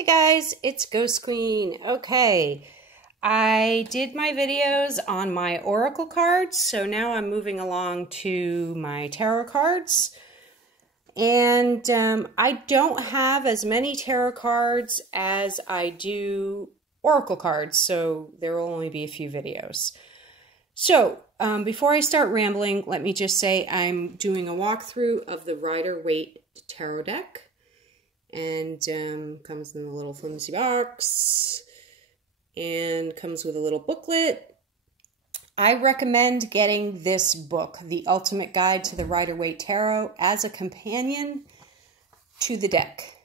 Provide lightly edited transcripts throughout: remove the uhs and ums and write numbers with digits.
Hey guys, it's Ghost Queen. Okay, I did my videos on my oracle cards, so now I'm moving along to my tarot cards. And I don't have as many tarot cards as I do oracle cards, so there will only be a few videos. So, before I start rambling, let me just say I'm doing a walkthrough of the Waite tarot deck. And comes in a little flimsy box and comes with a little booklet. I recommend getting this book, The Ultimate Guide to the Waite Tarot, as a companion to the deck.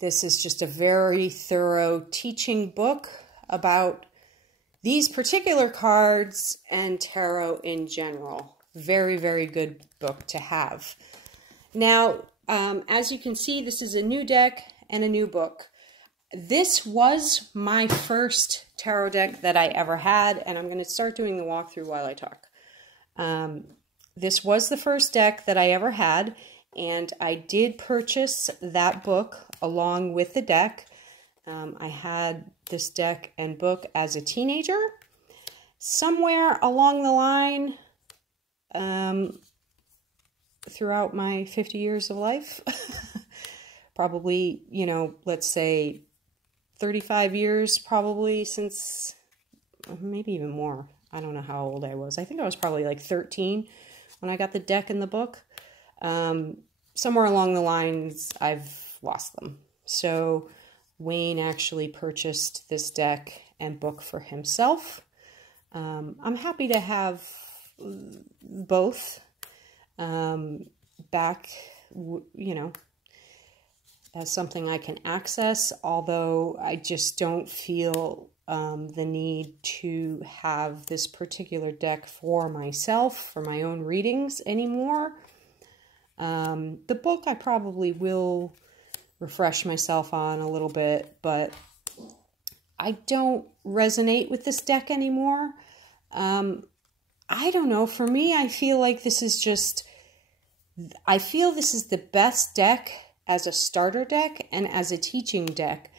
This is just a very thorough teaching book about these particular cards and tarot in general. Very, very good book to have. Now, as you can see, this is a new deck and a new book. This was my first tarot deck that I ever had, and I'm going to start doing the walkthrough while I talk. This was the first deck that I ever had, and I did purchase that book along with the deck. I had this deck and book as a teenager. Somewhere along the line, throughout my 50 years of life, probably, you know, let's say 35 years probably since, maybe even more. I don't know how old I was. I think I was probably like 13 when I got the deck and the book. Somewhere along the lines, I've lost them. So Wayne actually purchased this deck and book for himself. I'm happy to have both back, you know, as something I can access, although I just don't feel the need to have this particular deck for myself, for my own readings anymore. The book I probably will refresh myself on a little bit, but I don't resonate with this deck anymore. I don't know. For me, I feel like this is just, I feel this is the best deck as a starter deck and as a teaching deck.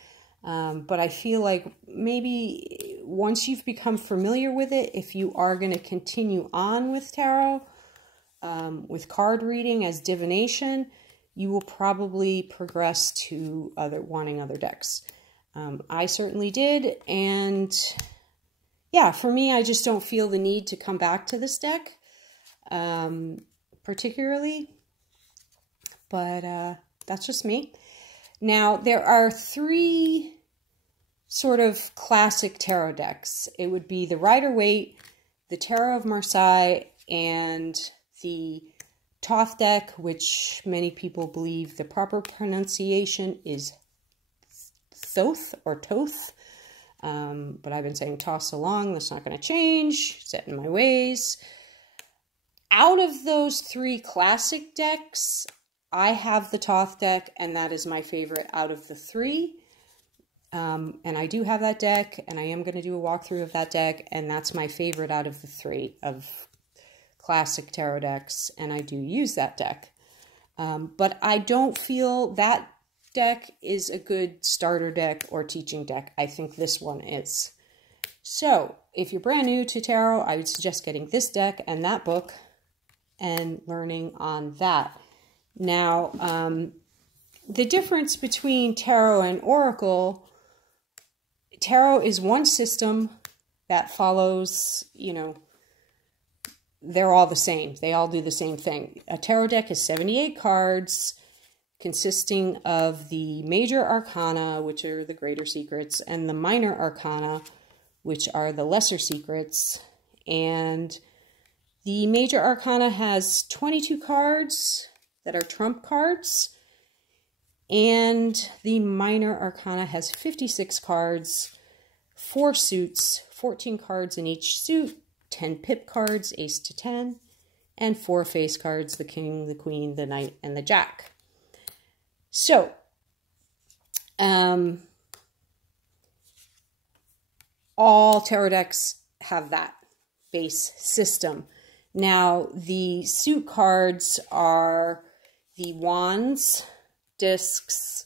But I feel like maybe once you've become familiar with it, if you are going to continue on with tarot, with card reading as divination, you will probably progress to wanting other decks. I certainly did, and yeah, for me, I just don't feel the need to come back to this deck, particularly, but that's just me. Now, there are three sort of classic tarot decks. It would be the Rider-Waite, the Tarot of Marseille, and the Thoth deck, which many people believe the proper pronunciation is Thoth or Toth. But I've been saying toss along. That's not going to change. Set in my ways. Out of those three classic decks, I have the Thoth deck, and that is my favorite out of the three. And I do have that deck, and I am going to do a walkthrough of that deck, and that's my favorite out of the three of classic tarot decks, and I do use that deck. But I don't feel that deck is a good starter deck or teaching deck. I think this one is. So if you're brand new to tarot, I would suggest getting this deck and that book and learning on that. Now, the difference between tarot and oracle, tarot is one system that follows, you know, they're all the same. They all do the same thing. A tarot deck is 78 cards, consisting of the major arcana, which are the greater secrets, and the minor arcana, which are the lesser secrets. And the major arcana has 22 cards that are trump cards, and the minor arcana has 56 cards, 4 suits, 14 cards in each suit, 10 pip cards, ace to 10, and 4 face cards, the king, the queen, the knight, and the jack. So, all tarot decks have that base system. Now, the suit cards are the wands, discs,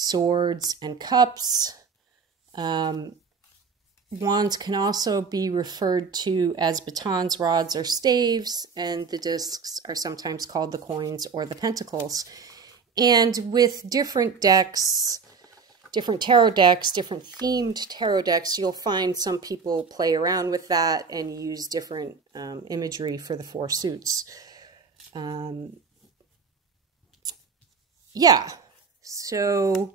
swords, and cups. Wands can also be referred to as batons, rods, or staves, and the discs are sometimes called the coins or the pentacles. And with different decks, different tarot decks, different themed tarot decks, you'll find some people play around with that and use different imagery for the four suits. Yeah, so,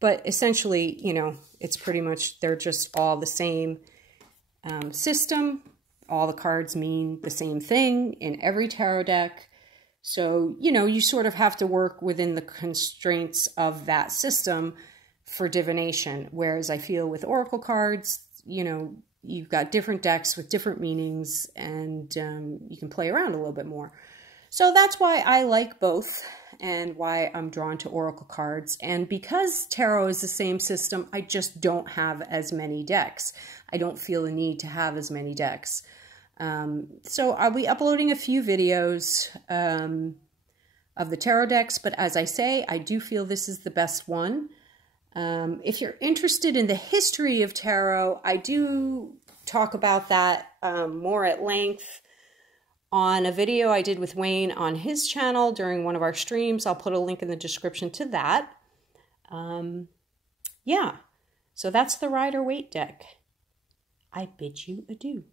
but essentially, you know, it's pretty much, they're just all the same system. All the cards mean the same thing in every tarot deck. So, you know, you sort of have to work within the constraints of that system for divination. Whereas I feel with oracle cards, you know, you've got different decks with different meanings, and you can play around a little bit more. So that's why I like both, and why I'm drawn to oracle cards. And because tarot is the same system, I just don't have as many decks. I don't feel the need to have as many decks. So I'll be uploading a few videos of the tarot decks, but as I say, I do feel this is the best one. If you're interested in the history of tarot, I do talk about that more at length on a video I did with Wayne on his channel during one of our streams. I'll put a link in the description to that. Yeah, so that's the Rider-Waite deck. I bid you adieu.